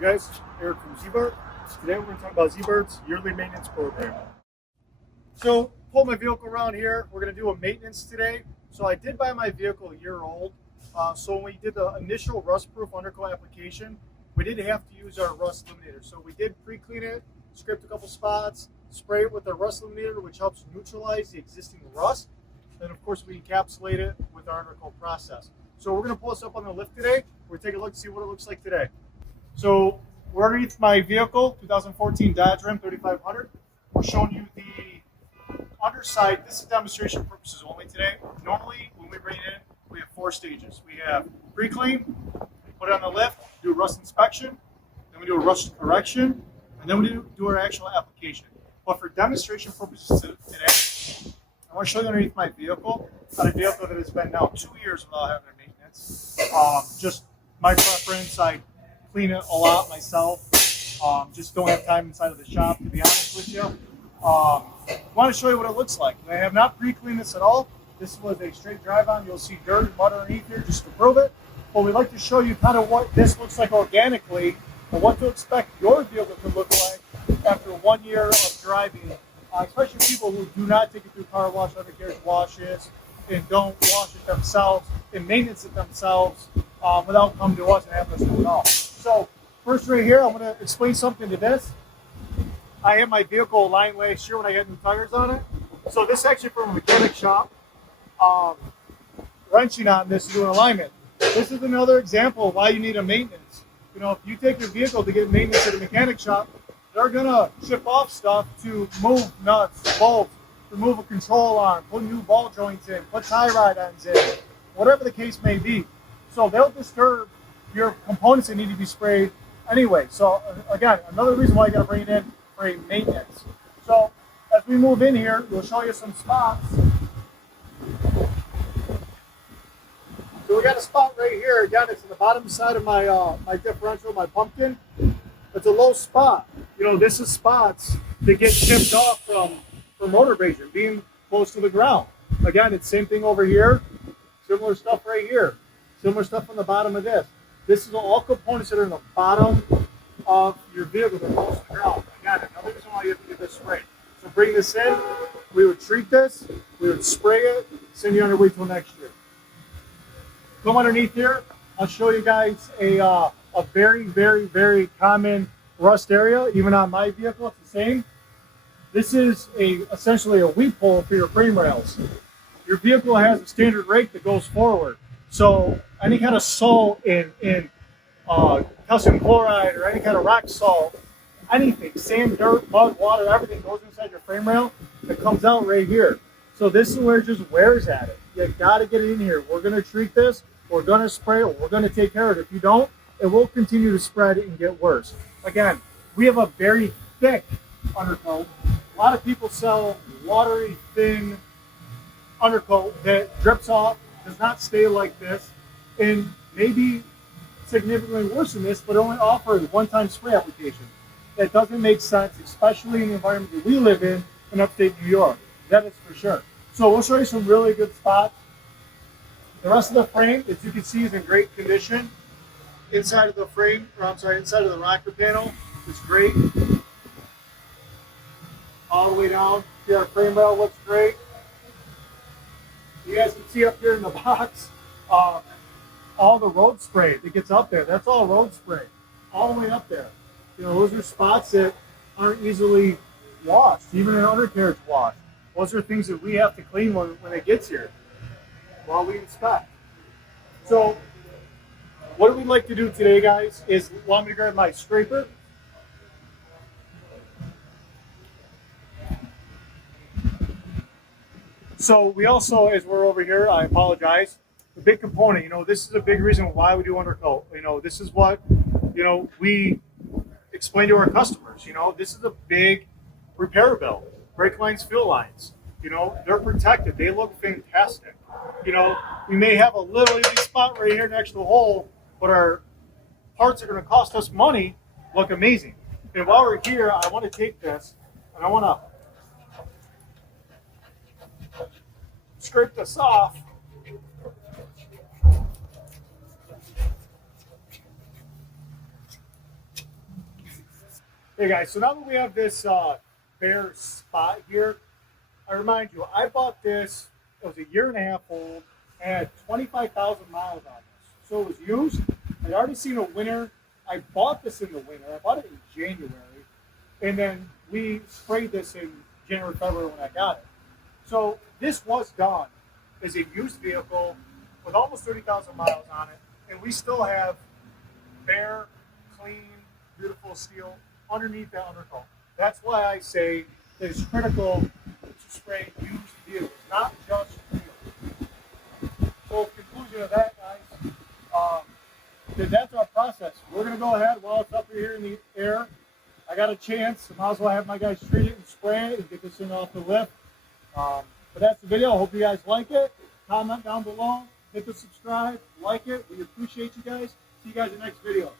Guys, Eric from Ziebart. Today we're going to talk about Ziebart's yearly maintenance program. So, pull my vehicle around here. We're going to do a maintenance today. So I did buy my vehicle a year old. So when we did the initial rust-proof undercoat application, we did have to use our rust eliminator. So we did pre-clean it, scraped a couple spots, spray it with the rust eliminator, which helps neutralize the existing rust. Then of course we encapsulate it with our undercoat process. So we're going to pull this up on the lift today. We're going to take a look and see what it looks like today. So we're underneath my vehicle, 2014 Dodge Ram 3500. We're showing you the underside. This is demonstration purposes only today. Normally, when we bring it in, we have 4 stages. We have pre-clean, put it on the lift, do a rust inspection, then we do a rust correction, and then we do our actual application. But for demonstration purposes today, I want to show you underneath my vehicle, on a vehicle that has been now 2 years without having maintenance. Just my preference, I clean it a lot myself. Just don't have time inside of the shop, to be honest with you. I want to show you what it looks like. I have not pre-cleaned this at all. This was a straight drive on. You'll see dirt and mud underneath here just to prove it. But we'd like to show you kind of what this looks like organically and what to expect your vehicle to look like after 1 year of driving, especially people who do not take it through car wash, undercarriage washes, and don't wash it themselves and maintenance it themselves without coming to us and having us do it all. So first right here, I'm going to explain something to this. I had my vehicle aligned last year when I had new tires on it. So this is actually from a mechanic shop. Wrenching on this to do an alignment. This is another example of why you need a maintenance. You know, if you take your vehicle to get maintenance at a mechanic shop, they're gonna ship off stuff to move nuts, bolts, remove a control arm, put new ball joints in, put tie rod ends in, whatever the case may be. So they'll disturb your components that need to be sprayed anyway. So again, another reason why you gotta bring it in for a maintenance. So as we move in here, we'll show you some spots. So we got a spot right here. Again, it's in the bottom side of my my differential, my pumpkin. It's a low spot. You know, this is spots that get chipped off from motor abrasion, being close to the ground. Again, it's same thing over here. Similar stuff right here. Similar stuff on the bottom of this. This is all components that are in the bottom of your vehicle that are close to the ground. Again, another reason why you have to get this sprayed. So bring this in. We would treat this. We would spray it. Send you on your way till next year. Come underneath here. I'll show you guys a very, very, very common rust area. Even on my vehicle, it's the same. This is essentially a weep hole for your frame rails. Your vehicle has a standard rake that goes forward. So any kind of salt in calcium chloride or any kind of rock salt, anything, sand, dirt, mud, water, everything goes inside your frame rail that comes out right here. So this is where it just wears at it. You got to get it in here. We're going to treat this. We're going to spray it. We're going to take care of it. If you don't, it will continue to spread and get worse. Again, we have a very thick undercoat. A lot of people sell watery, thin undercoat that drips off, does not stay like this, and maybe significantly worse than this, but only offers one-time spray application. That doesn't make sense, especially in the environment that we live in upstate New York. That is for sure. So we'll show you some really good spots. The rest of the frame, as you can see, is in great condition. Inside of the frame, or I'm sorry, inside of the rocker panel is great. All the way down, see our frame rail looks great. You guys can see up here in the box, all the road spray that gets up there. That's all road spray, all the way up there. You know, those are spots that aren't easily washed, even an undercarriage wash. Those are things that we have to clean when it gets here while we inspect. So what we'd like to do today, guys, is allow me to grab my scraper. So we also, as we're over here, I apologize, the big component, you know, this is a big reason why we do undercoat. You know, this is what, you know, we explain to our customers. You know, this is a big repair bill. Brake lines, fuel lines, you know, they're protected. They look fantastic. You know, we may have a little easy spot right here next to the hole, but our parts are going to cost us money, look amazing. And while we're here, I want to take this and I want to scrape this off. Hey guys, so now that we have this bare spot here, I remind you, I bought this, it was a year and a half old, and had 25,000 miles on this. So it was used. I'd already seen a winter. I bought this in the winter. I bought it in January, and then we sprayed this in January, February when I got it. So this was done as a used vehicle with almost 30,000 miles on it, and we still have bare, clean, beautiful steel underneath that undercoat. That's why I say that it's critical to spray used vehicles, not just new. So conclusion of that, guys, that's our process. We're going to go ahead while it's up here in the air. I got a chance. I might as well have my guys treat it and spray it and get this thing off the lift. But that's the video. I hope you guys like it. Comment down below. Hit the subscribe. Like it. We appreciate you guys. See you guys in the next video.